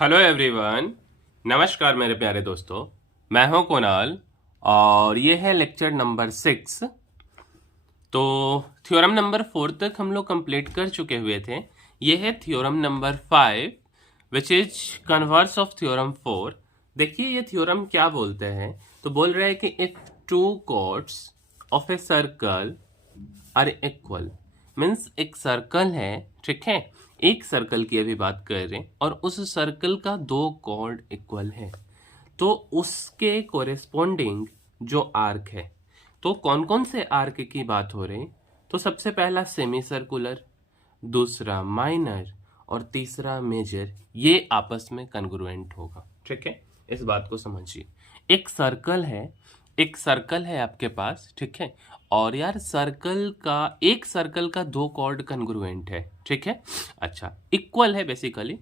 Hello everyone. नमस्कार मेरे प्यारे दोस्तों, मैं हूं कुणाल और ये है लेक्चर नंबर 6। तो थ्योरम नंबर 4 तक हम लोग कंप्लीट कर चुके हुए थे। ये है theorem number 5 which is converse of theorem 4। देखिए ये थ्योरम क्या बोलते हैं, तो बोल रहे हैं कि if two chords of a circle are equal, means एक सर्कल है, ठीक है, एक सर्कल की अभी बात कर रहे हैं और उस सर्कल का दो कॉर्ड इक्वल है, तो उसके कोरेस्पोंडिंग जो आर्क है, तो कौन कौन से आर्क की बात हो रही, तो सबसे पहला सेमी सर्कुलर, दूसरा माइनर और तीसरा मेजर, ये आपस में कन्ग्रुएंट होगा। ठीक है, इस बात को समझिए। एक सर्कल है, एक सर्कल है आपके पास, ठीक है, और यार सर्कल का, एक सर्कल का दो कॉर्ड कन्ग्रुएंट है, ठीक है, अच्छा इक्वल है बेसिकली,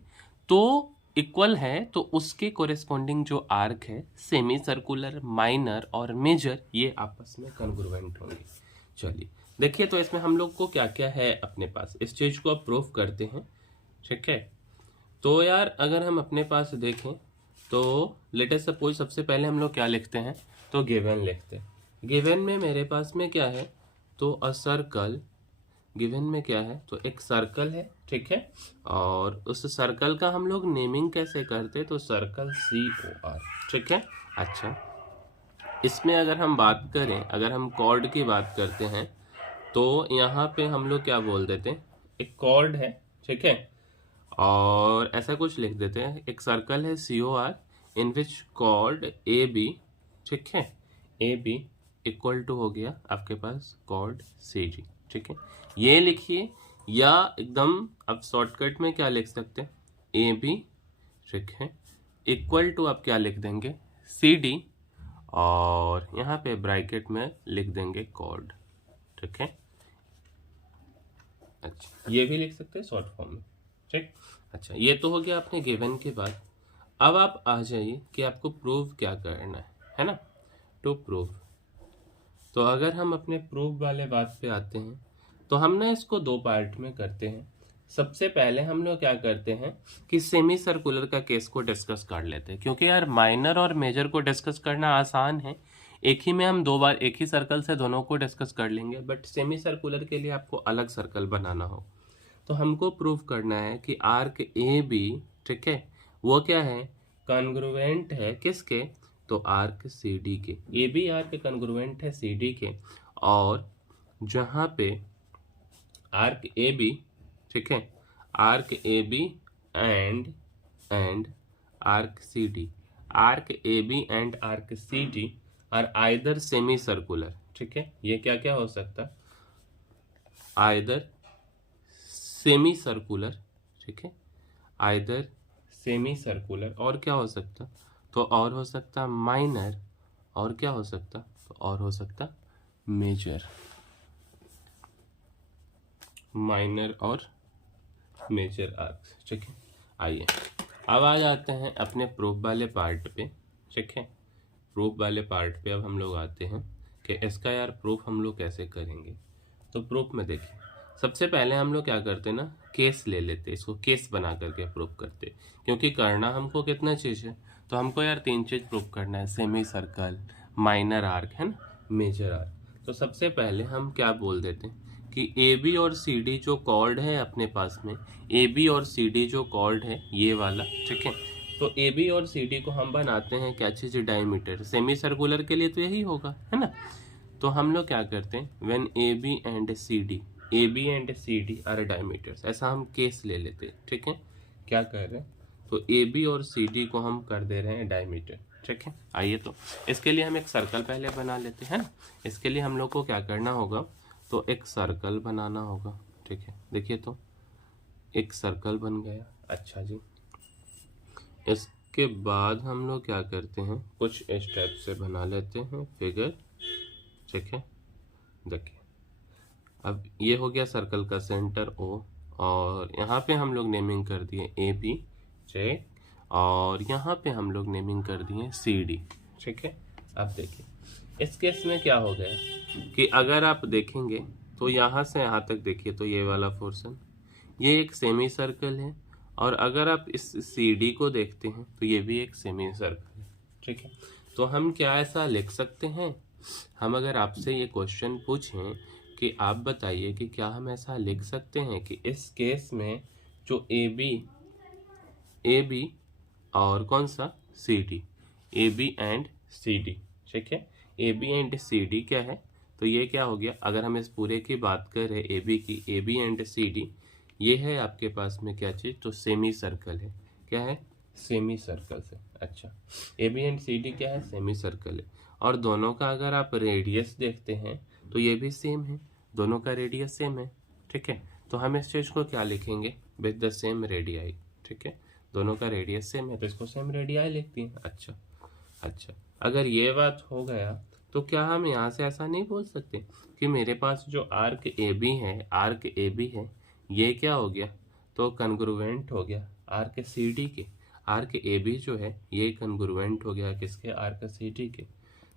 तो इक्वल है तो उसके कोरेस्पोंडिंग जो आर्क है, सेमी सर्कुलर, माइनर और मेजर, ये आपस में कन्ग्रुएंट होंगे। चलिए देखिए, तो इसमें हम लोग को क्या क्या है अपने पास, इस चीज को अब प्रूफ करते हैं। ठीक है, तो यार अगर हम अपने पास देखें तो लेट अस सपोज सबसे पहले हम लोग क्या लिखते हैं, तो गिवन लिखते हैं। गिवन में मेरे पास में क्या है, तो अ सर्कल, गिवन में क्या है, तो एक सर्कल है, ठीक है, और उस सर्कल का हम लोग नेमिंग कैसे करते, तो सर्कल COR, ठीक है। अच्छा, इसमें अगर हम बात करें, अगर हम कॉर्ड की बात करते हैं, तो यहाँ पे हम लोग क्या बोल देते हैं, एक कॉर्ड है, ठीक है, और ऐसा कुछ लिख देते हैं, एक सर्कल है COR इन विच कॉर्ड AB, ठीक है, AB इक्वल टू हो गया आपके पास कॉर्ड CG, ठीक है, ये लिखिए, या एकदम अब शॉर्टकट में क्या लिख सकते हैं, AB, ठीक है, इक्वल टू आप क्या लिख देंगे, CD, और यहाँ पे ब्रैकेट में लिख देंगे कॉर्ड, ठीक है। अच्छा, ये भी लिख सकते हैं शॉर्ट फॉर्म में, ठीक। अच्छा, ये तो हो गया अपने गिवन के बाद। अब आप आ जाइए कि आपको प्रूव क्या करना है ना, टू प्रूव। तो अगर हम अपने प्रूफ वाले बात पे आते हैं, तो हम ना इसको दो पार्ट में करते हैं। सबसे पहले हम लोग क्या करते हैं कि सेमी सर्कुलर का केस को डिस्कस कर लेते हैं, क्योंकि यार माइनर और मेजर को डिस्कस करना आसान है, एक ही में हम दो बार एक ही सर्कल से दोनों को डिस्कस कर लेंगे, बट सेमी सर्कुलर के लिए आपको अलग सर्कल बनाना हो। तो हमको प्रूव करना है कि आर्क ए बी, ठीक है, वो क्या है, कॉन्ग्रुएंट है किसके, तो आर्क सी डी के। ए बी आर्क कॉन्ग्रुएंट है सी डी के, और जहाँ पे आर्क ए बी, ठीक है, arc A B and arc C D, arc A B and arc C D are either semicircular, ठीक है, ये क्या क्या हो सकता है, आइदर सेमी सर्कुलर, ठीक है, आइदर सेमी सर्कुलर, और क्या हो सकता, तो और हो सकता माइनर, और क्या हो सकता, तो और हो सकता मेजर, माइनर और मेजर आर्क्स, ठीक है। आइए अब आ जाते हैं अपने प्रूफ वाले पार्ट पे, ठीक है, प्रूफ वाले पार्ट पे अब हम लोग आते हैं कि इसका यार प्रूफ हम लोग कैसे करेंगे। तो प्रूफ में देखिए, सबसे पहले हम लोग क्या करते ना, केस ले लेते, इसको केस बना करके प्रूफ करते, क्योंकि करना हमको कितना चीज़ है, तो हमको यार तीन चीज़ प्रूफ करना है, सेमी सर्कल, माइनर आर्क, है ना, मेजर आर्क। तो सबसे पहले हम क्या बोल देते हैं कि ए बी और सी डी जो कॉर्ड है अपने पास में, ए बी और सी डी जो कॉर्ड है ये वाला, ठीक है, तो ए बी और सी डी को हम बनाते हैं क्या चीज़, डायमीटर। सेमी सर्कुलर के लिए तो यही होगा, है ना। तो हम लोग क्या करते हैं, when A B and C D, A B and C D are diameters, ऐसा हम केस ले लेते हैं, ठीक है। क्या कर रहे हैं, तो ए बी और सी डी को हम कर दे रहे हैं डायमीटर, ठीक है। आइए तो इसके लिए हम एक सर्कल पहले बना लेते हैं ना। इसके लिए हम लोग को क्या करना होगा, तो एक सर्कल बनाना होगा, ठीक है। देखिए तो एक सर्कल बन गया, अच्छा जी। इसके बाद हम लोग क्या करते हैं, कुछ स्टेप से बना लेते हैं फिगर, ठीक है। देखिए अब ये हो गया सर्कल का सेंटर O, और यहाँ पे हम लोग नेमिंग कर दिए ए बी, चेक, और यहाँ पे हम लोग नेमिंग कर दिए सी डी, ठीक है। अब देखिए इस केस में क्या हो गया कि अगर आप देखेंगे तो यहाँ से यहाँ तक देखिए, तो ये वाला पोर्शन ये एक सेमी सर्कल है, और अगर आप इस सी डी को देखते हैं तो ये भी एक सेमी सर्कल है, ठीक है। तो हम क्या ऐसा लिख सकते हैं, हम अगर आपसे ये क्वेश्चन पूछें कि आप बताइए कि क्या हम ऐसा लिख सकते हैं कि इस केस में जो ए बी और कौन सा C D, A B and C D, ठीक है। A B and C D क्या है, तो ये क्या हो गया, अगर हम इस पूरे की बात करें ए बी की, A B and C D, ये है आपके पास में क्या चीज़, तो सेमी सर्कल है। क्या है, सेमी सर्कल से। अच्छा, A B and C D क्या है, सेमी सर्कल है। और दोनों का अगर आप रेडियस देखते हैं तो ये भी सेम है, दोनों का रेडियस सेम है, ठीक है। तो हम इस चीज़ को क्या लिखेंगे, विद द सेम रेडियाई, ठीक है। दोनों का रेडियस सेम है तो इसको सेम रेडियाई लिखती हैं। अच्छा, अगर ये बात हो गया तो क्या हम यहाँ से ऐसा नहीं बोल सकते कि मेरे पास जो आर्क ए बी है ये क्या हो गया, तो कन्ग्रुवेंट हो गया आर्क सी डी के। आर्क ए बी जो है ये कन्ग्रुवेंट हो गया किसके, आर्क सी डी के।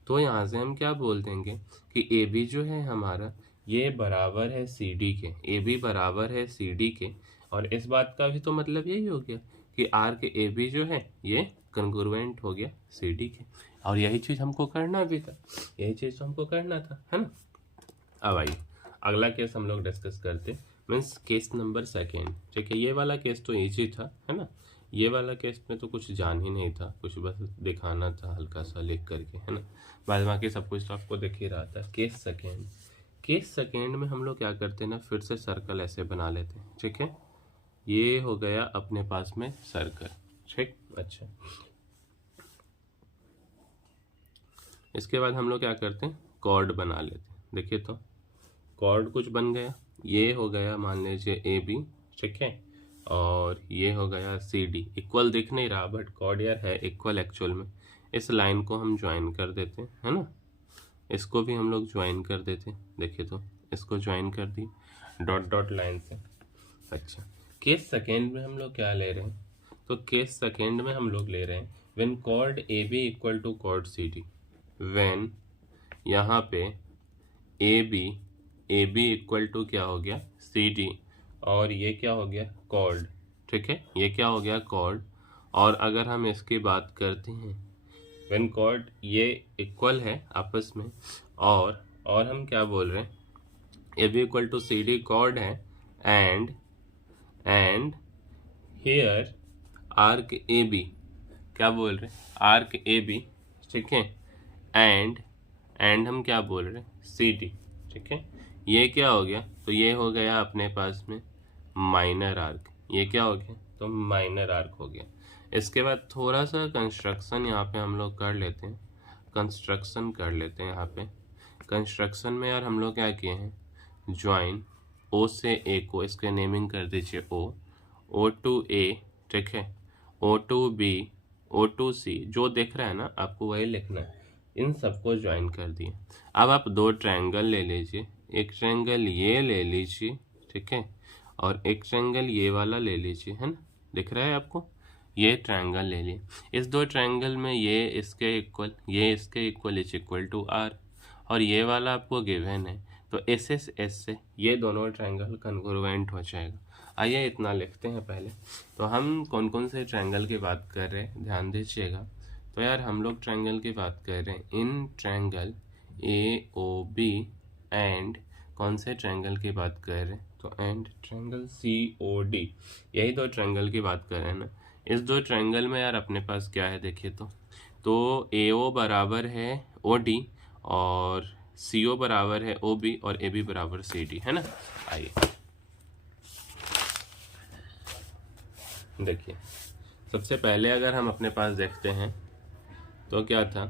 तो यहाँ से हम क्या बोल देंगे कि ए बी जो है हमारा ये बराबर है सी डी के, ए बी बराबर है सी डी के। और इस बात का भी तो मतलब यही हो गया कि आर्क ए बी जो है ये कन्ग्रुवेंट हो गया सी डी के। और यही चीज़ हमको करना भी था, यही चीज़ तो हमको करना था, है ना। अब आइए अगला केस हम लोग डिस्कस करते, मीन्स केस नंबर सेकेंड, ठीक है। ये वाला केस तो ईजी था, है ना। ये वाला केस में तो कुछ जान ही नहीं था, कुछ बस दिखाना था हल्का सा लिख करके, है ना। बाद बाकी सब कुछ तो आपको दिख ही रहा था। केस सेकेंड में हम लोग क्या करते हैं ना, फिर से सर्कल ऐसे बना लेते हैं, ठीक है। ये हो गया अपने पास में सर्कल, ठीक। अच्छा, इसके बाद हम लोग क्या करते हैं, कॉर्ड बना लेते हैं। देखिए तो कॉर्ड कुछ बन गया, ये हो गया मान लीजिए ए बी, ठीक है। और ये हो गया सी डी। इक्वल दिख नहीं रहा बट कॉर्ड यार है इक्वल एक्चुअल में। इस लाइन को हम ज्वाइन कर देते हैं, है ना। इसको भी हम लोग ज्वाइन कर देते हैं। देखिए तो इसको ज्वाइन कर दी डॉट डॉट लाइन से। अच्छा, केस सेकेंड में हम लोग क्या ले रहे हैं, तो केस सेकेंड में हम लोग ले रहे हैं when chord A B equal to chord C D, when यहाँ पे ए बी इक्वल टू क्या हो गया, सी डी, और ये क्या हो गया, कॉर्ड, ठीक है। ये क्या हो गया, कॉर्ड। और अगर हम इसकी बात करते हैं व्हेन कॉर्ड ये इक्वल है आपस में, और हम क्या बोल रहे हैं, A B equal to C D chord है, and here arc A B, क्या बोल रहे हैं, आर्क ए बी, ठीक है। एंड हम क्या बोल रहे हैं, सी डी, ठीक है। ये क्या हो गया, तो ये हो गया अपने पास में माइनर आर्क। ये क्या हो गया, तो माइनर आर्क हो गया। इसके बाद थोड़ा सा कंस्ट्रक्शन यहाँ पे हम लोग कर लेते हैं, यहाँ पे कंस्ट्रक्शन में यार हम लोग क्या किए हैं, ज्वाइन ओ से ए को, इसके नेमिंग कर दीजिए ओ टू ए, ठीक है, O to B, O to C, जो दिख रहा है ना आपको वही लिखना है। इन सबको ज्वाइन कर दिए। अब आप दो ट्रायंगल ले लीजिए, एक ट्रायंगल ये ले लीजिए, ठीक है, और एक ट्रायंगल ये वाला ले लीजिए, है ना, दिख रहा है आपको। ये ट्रायंगल ले लिए, इस दो ट्रायंगल में ये इसके इक्वल, ये इसके equal is equal to R, और ये वाला आपको गिवन है, तो एस से ये दोनों ट्रायंगल कन्ग्रुएंट हो जाएगा। आइए इतना लिखते हैं पहले। तो हम कौन कौन से ट्रायंगल की बात कर रहे हैं ध्यान दीजिएगा। तो यार हम लोग ट्रायंगल की बात कर रहे हैं इन triangle A O B, and कौन से ट्रायंगल की बात कर रहे हैं, तो and triangle C O D, यही दो ट्रायंगल की बात कर रहे हैं ना। इस दो ट्रायंगल में यार अपने पास क्या है, देखिए तो ए ओ बराबर है ओ डी, और सी ओ बराबर है ओ बी, और ए बी बराबर सी डी, है ना। आइए देखिए, सबसे पहले अगर हम अपने पास देखते हैं तो क्या था,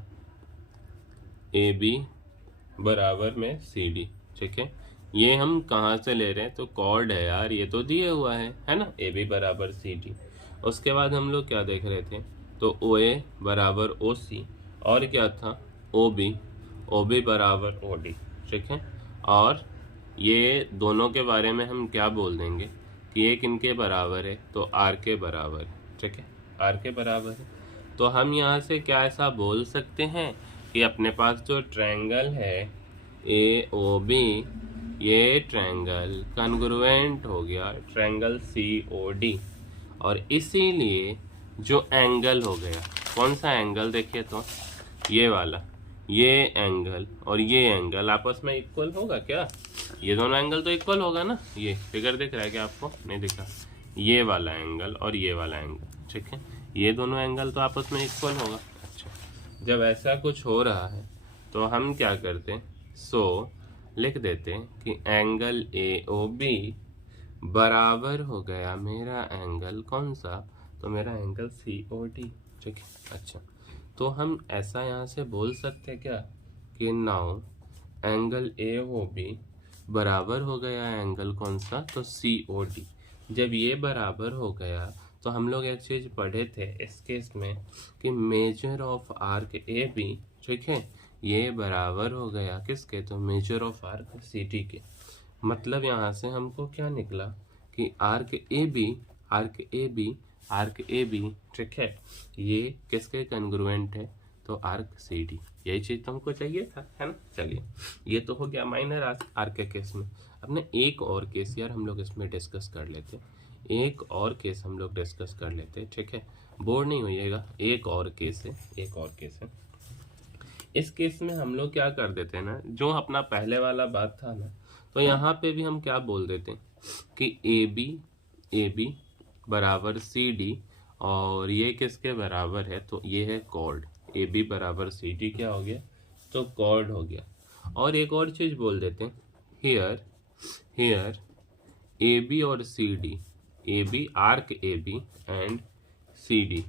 ए बी बराबर में सी डी, ठीक है। ये हम कहाँ से ले रहे हैं, तो कॉर्ड है यार, ये तो दिए हुआ है ना, ए बी बराबर सी डी। उसके बाद हम लोग क्या देख रहे थे, तो ओ ए बराबर ओ सी, और क्या था, ओ बी बराबर ओ डी, ठीक है। और ये दोनों के बारे में हम क्या बोल देंगे कि ये किनके बराबर है, तो आर के बराबर है, ठीक है, आर के बराबर है। तो हम यहाँ से क्या ऐसा बोल सकते हैं कि अपने पास जो ट्रायंगल है ए ओ बी, ये ट्रायंगल कन्ग्रुएंट हो गया ट्रायंगल सी ओ डी, और इसीलिए जो एंगल हो गया, कौन सा एंगल देखिए तो ये वाला, ये एंगल और ये एंगल आपस में इक्वल होगा क्या? ये दोनों एंगल तो इक्वल होगा ना। ये फिगर दिख रहा है क्या आपको? नहीं दिखा। ये वाला एंगल और ये वाला एंगल, ठीक है, ये दोनों एंगल तो आपस में इक्वल होगा। अच्छा, जब ऐसा कुछ हो रहा है तो हम क्या करते हैं, लिख देते हैं कि एंगल AOB बराबर हो गया मेरा एंगल कौन सा? तो मेरा एंगल COD, ठीक है। अच्छा, तो हम ऐसा यहाँ से बोल सकते क्या कि नाउ एंगल AOB बराबर हो गया एंगल कौन सा? तो COD। जब ये बराबर हो गया तो हम लोग एक चीज़ पढ़े थे इस केस में कि मेजर ऑफ आर्क AB, ठीक है, ये बराबर हो गया किसके? तो मेजर ऑफ आर्क CD के। मतलब यहाँ से हमको क्या निकला कि आर्क ए बी, ठीक है, ये किसके कन्ग्रुएंट है? तो आर्क CD। यही चीज़ तो हमको चाहिए था, है ना। चलिए, ये तो हो गया माइनर आर्क के केस में। अपने एक और केस यार हम लोग इसमें डिस्कस कर लेते, एक और केस हम लोग डिस्कस कर लेते, ठीक है, बोर नहीं होइएगा। एक और केस है। इस केस में हम लोग क्या कर देते हैं ना, जो अपना पहले वाला बात था ना, तो यहाँ पे भी हम क्या बोल देते हैं कि ए बी बराबर CD, और ये किसके बराबर है? तो ये है कॉर्ड। AB बराबर CD क्या हो गया? तो कॉर्ड हो गया। और एक और चीज़ बोल देते हैं, हियर AB और CD, AB arc AB and CD,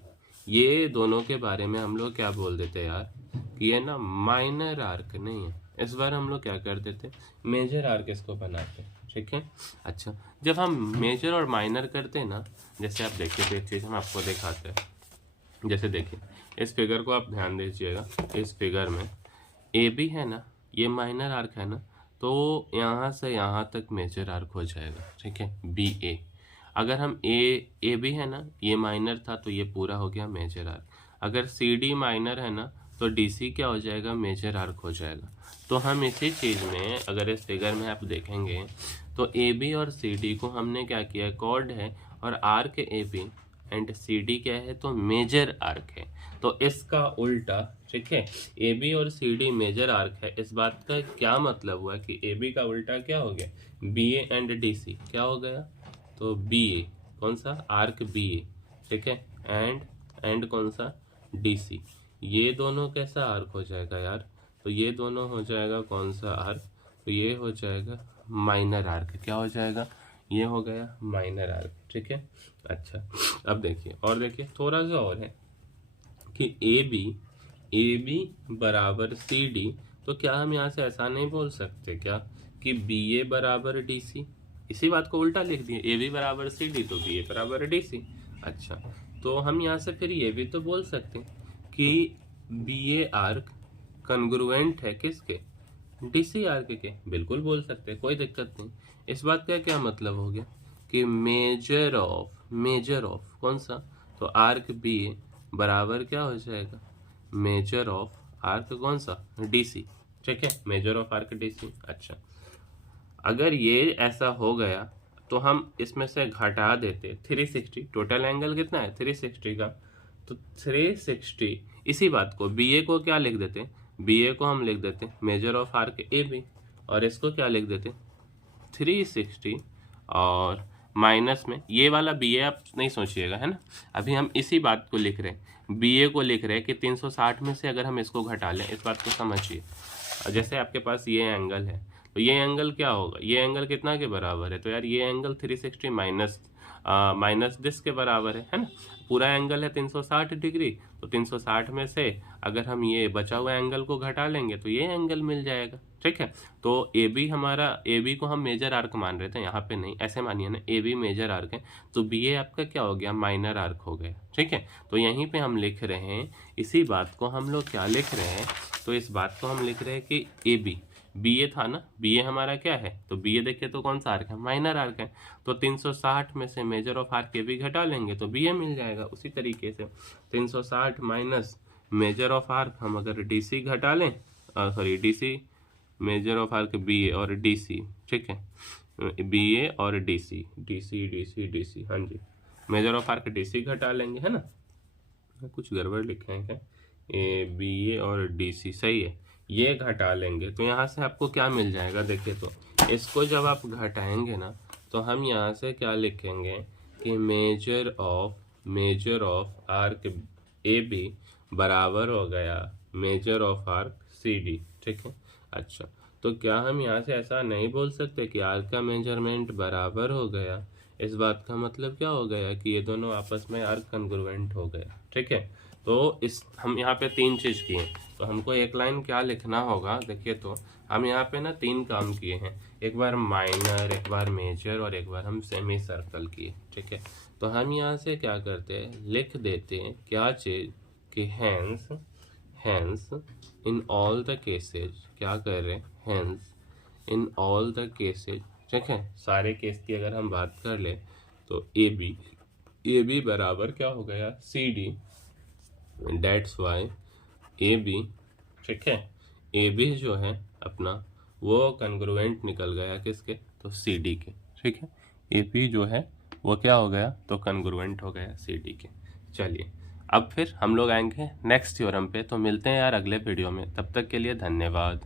ये दोनों के बारे में हम लोग क्या बोल देते हैं यार कि ये ना माइनर आर्क नहीं है। इस बार हम लोग क्या कर देते, मेजर आर्क इसको बनाते, ठीक है। अच्छा, जब हम मेजर और माइनर करते हैं ना, जैसे आप देखिए तो एक चीज़ हम आपको दिखाते हैं। जैसे देखिए इस फिगर को आप ध्यान दीजिएगा, इस फिगर में AB है ना, ये माइनर आर्क है ना, तो यहाँ से यहाँ तक मेजर आर्क हो जाएगा, ठीक है, BA। अगर हम ए भी है ना, ये माइनर था तो ये पूरा हो गया मेजर आर्क। अगर CD माइनर है ना तो DC क्या हो जाएगा? मेजर आर्क हो जाएगा। तो हम इसी चीज़ में अगर इस फिगर में आप देखेंगे तो AB और CD को हमने क्या किया, कॉर्ड है, और आर्क AB एंड CD क्या है? तो मेजर आर्क है। तो इसका उल्टा, ठीक है, AB और CD मेजर आर्क है। इस बात का क्या मतलब हुआ कि AB का उल्टा क्या हो गया? BA एंड DC क्या हो गया? तो BA, कौन सा? आर्क BA, ठीक है, एंड कौन सा? DC। ये दोनों कैसा आर्क हो जाएगा यार? तो ये दोनों हो जाएगा कौन सा आर्क? तो ये हो जाएगा माइनर आर्क। क्या हो जाएगा? ये हो गया माइनर आर्क, ठीक है। अच्छा, अब देखिए, और देखिए थोड़ा सा और है कि ए बी बराबर CD, तो क्या हम यहाँ से ऐसा नहीं बोल सकते क्या कि BA बराबर DC? इसी बात को उल्टा लिख दिए, AB बराबर CD तो BA बराबर DC। अच्छा, तो हम यहाँ से फिर ये भी तो बोल सकते हैं कि BA आर्क कन्ग्रुएंट है किसके? DC आर्क के। बिल्कुल बोल सकते हैं, कोई दिक्कत नहीं। इस बात का क्या मतलब हो गया कि मेजर ऑफ कौन सा? तो आर्क BA बराबर क्या हो जाएगा? मेजर ऑफ आर्क कौन सा? DC, ठीक है, मेजर ऑफ आर्क DC। अच्छा, अगर ये ऐसा हो गया तो हम इसमें से घटा देते 360। टोटल एंगल कितना है? 360 का। तो 360, इसी बात को BA को क्या लिख देते? BA को हम लिख देते मेजर ऑफ आर्क AB, और इसको क्या लिख देते? 360, और माइनस में ये वाला BA आप नहीं सोचिएगा, है ना। अभी हम इसी बात को लिख रहे हैं, BA को लिख रहे हैं कि 360 में से अगर हम इसको घटा लें, इस बात को समझिए। जैसे आपके पास ये एंगल है, तो ये एंगल क्या होगा? ये एंगल कितना के बराबर है? तो यार ये एंगल 360 माइनस दिस के बराबर है ना। पूरा एंगल है 360 डिग्री, तो 360 में से अगर हम ये बचा हुआ एंगल को घटा लेंगे तो ये एंगल मिल जाएगा, ठीक है। तो AB हमारा, AB को हम मेजर आर्क मान रहे थे, यहाँ पे नहीं, ऐसे मानिए ना, AB मेजर आर्क है, तो BA आपका क्या हो गया? माइनर आर्क हो गया, ठीक है। तो यहीं पे हम लिख रहे हैं, इसी बात को हम लोग क्या लिख रहे हैं? तो इस बात को हम लिख रहे हैं कि AB, BA था ना, BA हमारा क्या है? तो BA देखिए तो कौन सा आर्क है? माइनर आर्क है। तो 360 में से मेजर ऑफ आर्क AB घटा लेंगे तो BA मिल जाएगा। उसी तरीके से 360 माइनस मेजर ऑफ आर्क, हम अगर DC घटा लें, sorry DC major of arc BA और DC, ठीक है, BA और DC, हाँ जी, major of arc D C घटा लेंगे, है ना, कुछ गड़बड़ लिखे हैं क्या, ए बी ए और डी सी, सही है, ये घटा लेंगे तो यहाँ से आपको क्या मिल जाएगा, देखिए तो इसको जब आप घटाएंगे ना तो हम यहाँ से क्या लिखेंगे कि measure of arc A B बराबर हो गया measure of arc C D, ठीक है। अच्छा, तो क्या हम यहाँ से ऐसा नहीं बोल सकते कि आर्क का मेजरमेंट बराबर हो गया, इस बात का मतलब क्या हो गया कि ये दोनों आपस में आर्क कॉन्ग्रुएंट हो गया, ठीक है। तो इस हम यहाँ पे 3 चीज़ किए, तो हमको एक लाइन क्या लिखना होगा, देखिए तो हम यहाँ पे ना 3 काम किए हैं, एक बार माइनर, एक बार मेजर और एक बार हम सेमी सर्कल किए, ठीक है। तो हम यहाँ से क्या करते हैं, लिख देते हैं क्या चीज़ कि hence in all the cases, क्या कर रहे हैं, hence in all the cases, ठीक है, सारे केस की अगर हम बात कर ले तो ए बी बराबर क्या हो गया, C D, that's why A B, ठीक है, ए बी जो है अपना वो कॉन्ग्रुएंट निकल गया किसके, तो सी डी के, ठीक है, ए बी जो है वो क्या हो गया, तो कॉन्ग्रुएंट हो गया सी डी के। चलिए अब फिर हम लोग आएंगे नेक्स्ट थ्योरम पे, तो मिलते हैं यार अगले वीडियो में, तब तक के लिए धन्यवाद।